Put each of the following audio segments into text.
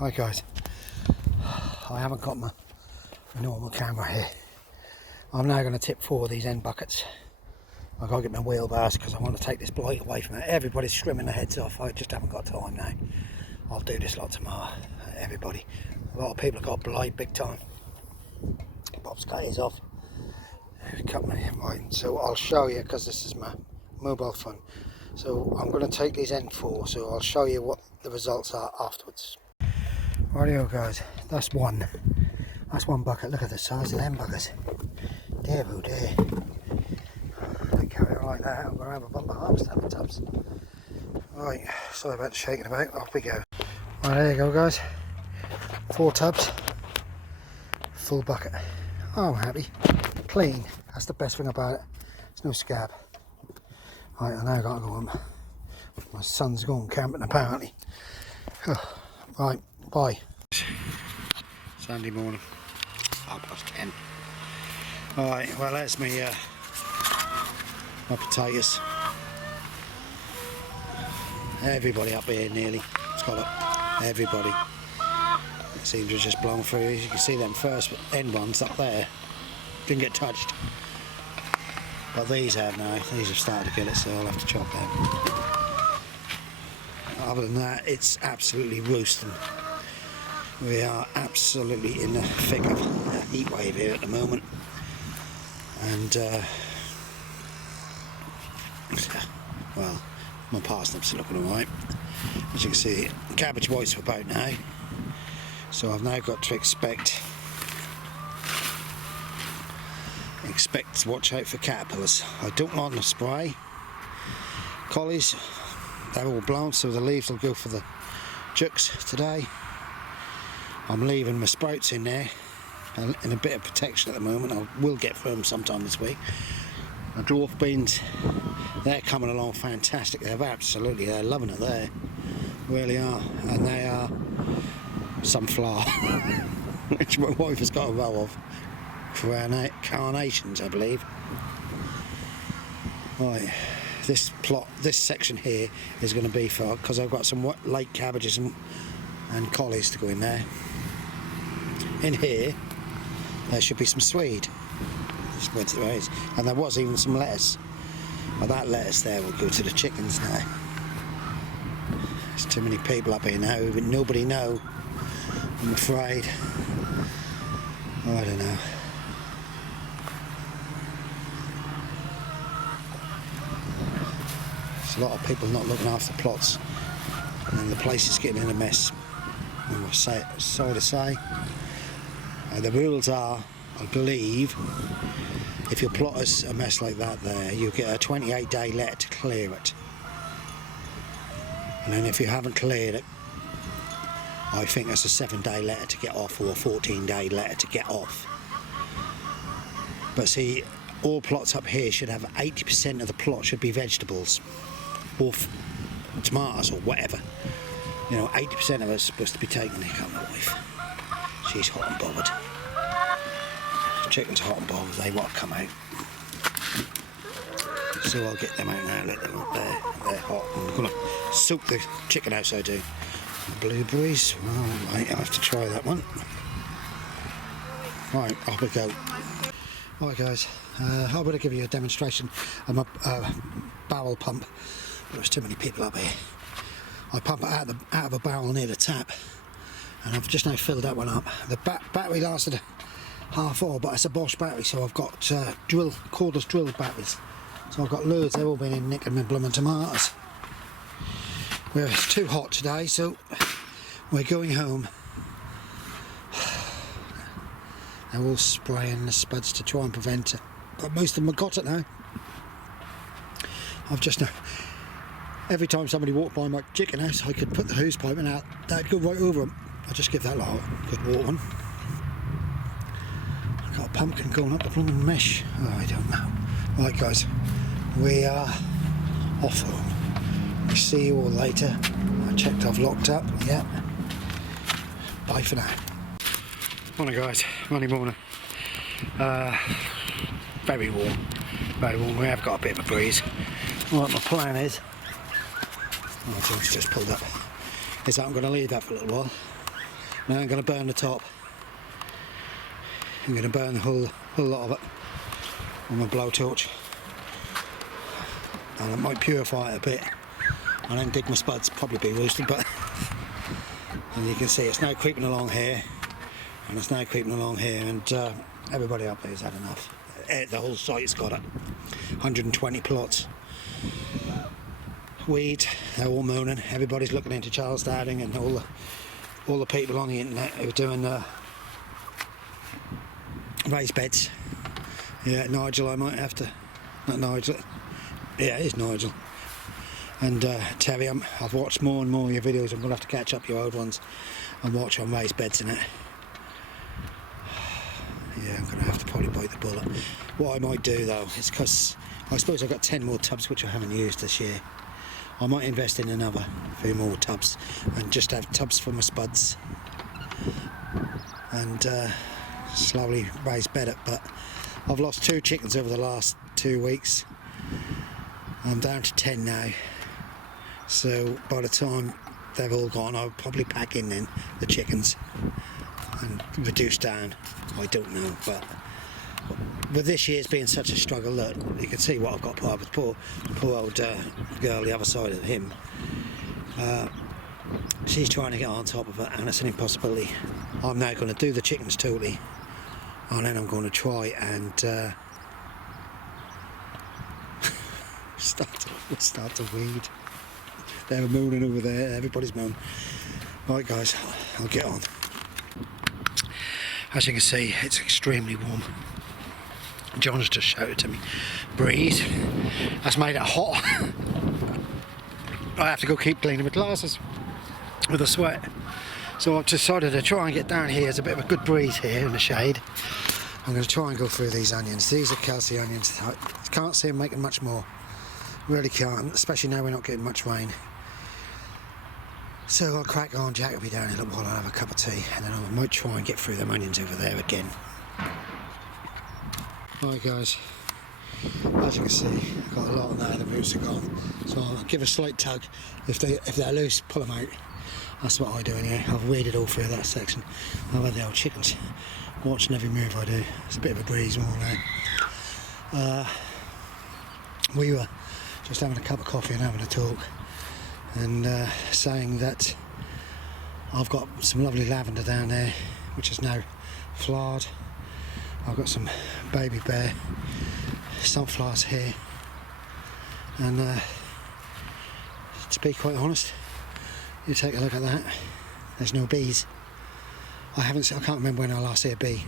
Hi guys, I haven't got my normal camera here. I'm now going to tip 4 of these end buckets. I've got to get my wheelbars because I want to take this blight away from it. Everybody's scrimming their heads off. I just haven't got time now. I'll do this lot tomorrow. Everybody, a lot of people have got blight big time. Bob's cut his off. Cut me right. So I'll show you, because this is my mobile phone. So I'm going to take these end 4. So I'll show you what the results are afterwards. Rightio guys, that's one bucket. Look at the size of them buckets. Dear oh dear. They carry it like that. I'm going to have a bumper harvest of the tubs. Right, sorry about the shaking about. Off we go. Right, there you go guys. 4 tubs. Full bucket. Oh, I'm happy. Clean. That's the best thing about it. There's no scab. Right, I now got to go home. My son's going camping apparently. Right, bye. Sunday morning, 10:30. Alright, well that's me, my potatoes. Everybody up here nearly. It's got it. Everybody. It seems to have just blown through. You can see them first end ones up there. Didn't get touched. But these have now. These have started to get it, so I'll have to chop them. Other than that, it's absolutely roasting. We are absolutely in the thick of a heat wave here at the moment, and well, my parsnips are looking alright. As you can see, cabbage whites are about now, so I've now got to expect to watch out for caterpillars. I don't want to spray. Collies, they're all blown, so the leaves will go for the jukes today. I'm leaving my sprouts in there in a bit of protection at the moment. I will get through them sometime this week. The dwarf beans, they're coming along fantastic. They're loving it there. Really are. And they are sunflower, which my wife has got a row of. Carnations, I believe. Right, this section here is going to be for, because I've got some late cabbages and collies to go in there. In here, there should be some swede. And there was even some lettuce. Well, that lettuce there will go to the chickens now. There's too many people up here now, but nobody know. I'm afraid. Oh, I don't know. There's a lot of people not looking after plots, and the place is getting in a mess. I'm sorry to say. The rules are, I believe, if your plot is a mess like that there, you get a 28-day letter to clear it. And then if you haven't cleared it, I think that's a 7-day letter to get off, or a 14-day letter to get off. But see, all plots up here should have 80% of the plot should be vegetables, or tomatoes, or whatever. You know, 80% of it's supposed to be taken. Here comes my wife. She's hot and bothered. The chickens are hot and bothered. They want to come out. So I'll get them out now. Let them up there. They're hot. I'm going to soak the chicken house. I do. Blueberries. Oh, right, I'll have to try that one. Right, off we go. Right, guys. I'm going to give you a demonstration of my barrel pump. There's too many people up here. I pump it out of a barrel near the tap, and I've just now filled that one up. The battery lasted half hour, but it's a Bosch battery, so I've got cordless drill batteries. So I've got loads. They've all been in nicking my blooming tomatoes. It's too hot today, so we're going home. They're all spraying the spuds to try and prevent it, but most of them have got it now. I've just now. Every time somebody walked by my chicken house, I could put the hose pipe in out. That'd go right over them. I'll just give that lot a good water one. I've got a pumpkin going up the blooming mesh. Oh, I don't know. Right, guys, we are off home. We'll see you all later. I checked I've locked up. Yeah. Bye for now. Morning, guys. Monday morning. Very warm. Very warm. We have got a bit of a breeze. What my plan is. Oh, George just pulled up. Is that I'm going to leave that for a little while. Now I'm going to burn the top. I'm going to burn the whole lot of it on my blowtorch, and it might purify it a bit. I don't think my spuds probably be roasted, but and you can see it's now creeping along here, and it's now creeping along here, and everybody up there's had enough. The whole site's got it. 120 plots. Weeds, they're all moaning. Everybody's looking into Charles Dowding, and all the people on the internet who are doing raised beds. Yeah, Nigel, I might have to. Not Nigel. Yeah, it is Nigel. And Terry, I've watched more and more of your videos. I'm going to have to catch up your old ones and watch on raised beds in it. Yeah, I'm going to have to probably bite the bullet. What I might do though is, because I suppose I've got 10 more tubs which I haven't used this year, I might invest in another few more tubs and just have tubs for my spuds and slowly raise bed it. But I've lost 2 chickens over the last 2 weeks. I'm down to 10 now, so by the time they've all gone I'll probably pack in then the chickens and reduce down. I don't know, but with this year's being such a struggle, look, you can see what I've got part of. Poor old girl the other side of him, she's trying to get on top of it, and it's an impossibility. I'm now going to do the chickens totally, and then I'm going to try and start to weed. They're mooning over there, everybody's mooning. Right guys, I'll get on. As you can see, it's extremely warm. John's just shouted to me, breeze. That's made it hot. I have to go keep cleaning my glasses with the sweat. So I've decided to try and get down here. There's a bit of a good breeze here in the shade. I'm going to try and go through these onions. These are Kelsey onions. I can't see them making much more. Really can't, especially now we're not getting much rain. So I'll crack on. Jack will be down in a little while. I'll have a cup of tea, and then I might try and get through them onions over there again. Right guys, as you can see, I've got a lot of there, the roots are gone. So I'll give a slight tug. If they're loose, pull them out. That's what I do anyway. I've weeded all through that section. I've had the old chickens watching every move I do. It's a bit of a breeze more now. We were just having a cup of coffee and having a talk, and saying that I've got some lovely lavender down there which is now flowered. I've got some baby bear sunflowers here, and to be quite honest, you take a look at that, there's no bees. I can't remember when I last see a bee.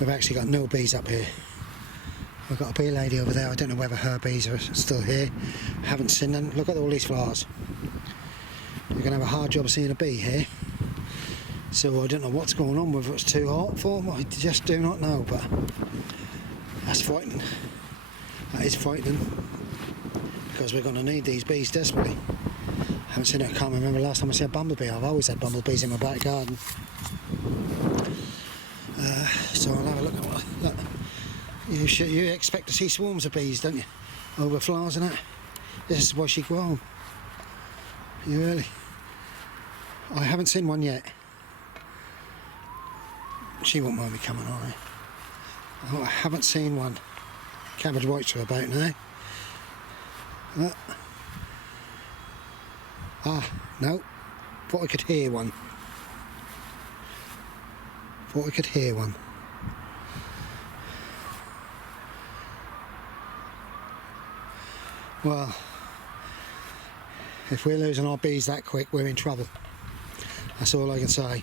We've actually got no bees up here. We've got a bee lady over there. I don't know whether her bees are still here. I haven't seen them. Look at all these flowers. You're going to have a hard job of seeing a bee here. So I don't know what's going on, whether it's too hot for them. I just do not know, but that's frightening. That is frightening, because we're going to need these bees desperately. I haven't seen it. I can't remember the last time I saw a bumblebee. I've always had bumblebees in my back garden. So I'll have a look at what. Look. You expect to see swarms of bees, don't you? Over flowers and that. This is why she grow them. You really? I haven't seen one yet. She won't mind me coming on. Oh, I haven't seen one. Cabbage whites are about now. No. Thought I could hear one. Thought I could hear one. Well, if we're losing our bees that quick, we're in trouble. That's all I can say.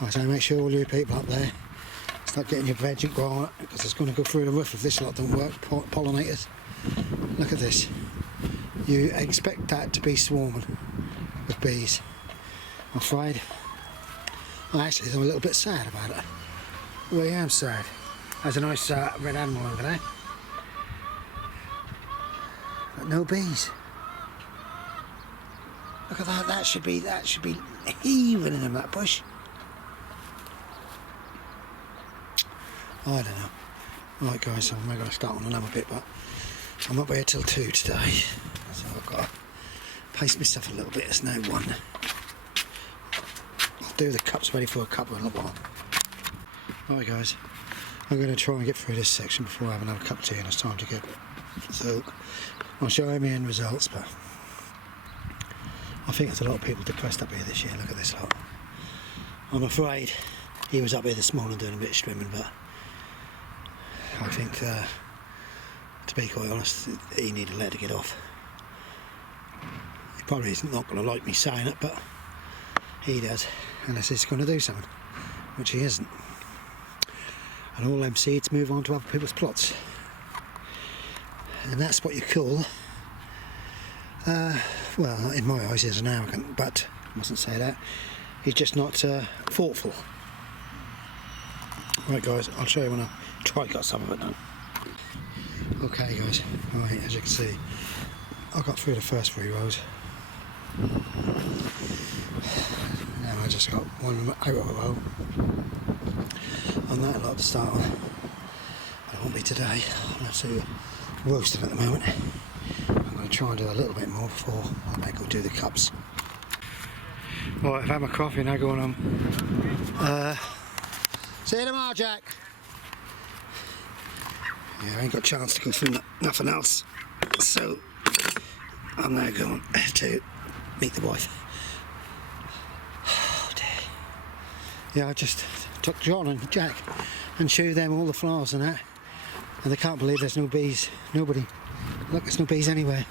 I say make sure all you people up there start getting your veg and growing, because it's going to go through the roof if this lot don't work. Pollinators. Look at this. You expect that to be swarming with bees. I'm afraid. Actually, I'm a little bit sad about it. Well, I am sad. There's a nice red animal over there. But no bees. Look at that. That should be heaving in that bush. I don't know. Right guys, so I'm going to start on another bit, but I'm up here till 2 today, so I've got to pace myself a little bit. It's now 1. I'll do the cups ready for a cuppa in a little while. Alright guys, I'm going to try and get through this section before I have another cup of tea and it's time to go. So I'll show you my end results, but I think there's a lot of people depressed up here this year. Look at this lot. I'm afraid he was up here this morning doing a bit of swimming, but I think to be quite honest, he needed a leg to get off. He probably isn't not going to like me saying it, but he does, unless he's going to do something, which he isn't. And all them seeds move on to other people's plots, and that's what you call, well, in my eyes he's an arrogant, but I mustn't say that. He's just not thoughtful. Right guys, I'll show you when I try to get some of it done. Okay guys, right, as you can see, I got through the first 3 rows. Now I just got one out of a row. On that lot to start with. But it won't be today. I'm absolutely roasting at the moment. I'm going to try and do a little bit more before I may go do the cups. Right, I've had my coffee, now going on. See you tomorrow, Jack. Yeah, I ain't got a chance to go through nothing else. So I'm now going to meet the wife. Oh dear. Yeah, I just took John and Jack and showed them all the flowers and that, and they can't believe there's no bees. Nobody. Look, there's no bees anywhere.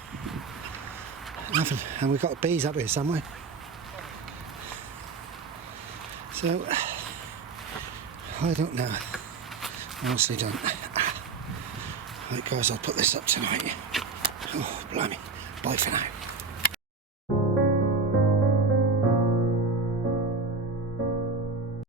Nothing. And we've got bees up here somewhere. So I don't know. I honestly don't. Right guys, I'll put this up tonight. Oh blimey. Bye for now.